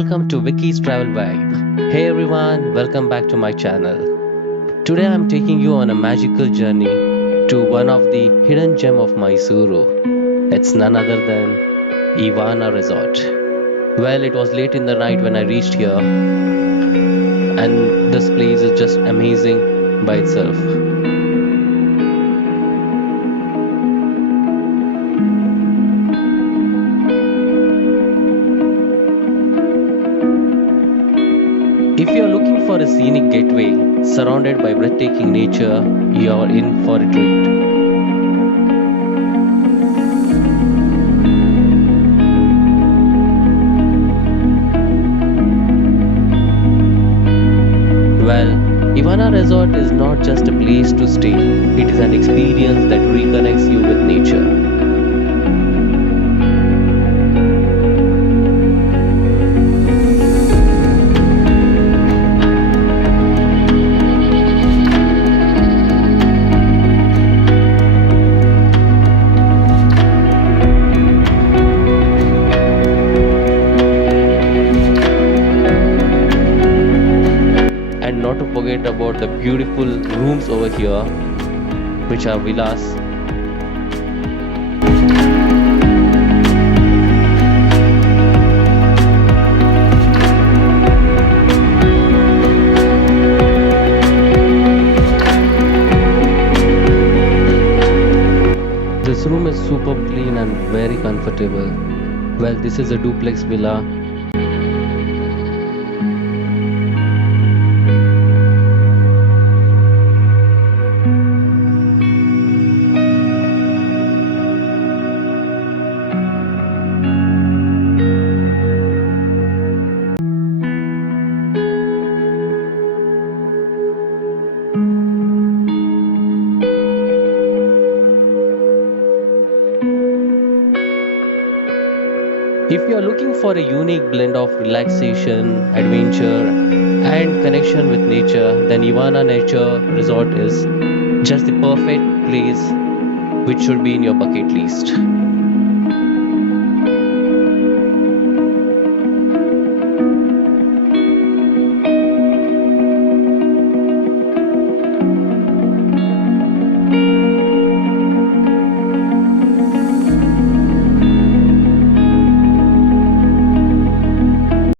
welcome to Vicky's Travel Vibe. Hey everyone, welcome back to my channel. Today I'm taking you on a magical journey to one of the hidden gem of Mysuru. It's none other than Ivaana Resort. Well, it was late in the night when I reached here, and this place is just amazing by itself. If you're looking for a scenic gateway surrounded by breathtaking nature, you're in for a treat. Well, Ivaana Resort is not just a place to stay, it is an experience that reconnects you with nature. And not to forget about the beautiful rooms over here, which are villas. This room is super clean and very comfortable. Well, this is a duplex villa. If you are looking for a unique blend of relaxation, adventure, and connection with nature, then Ivaana Nature Resort is just the perfect place which should be in your bucket list.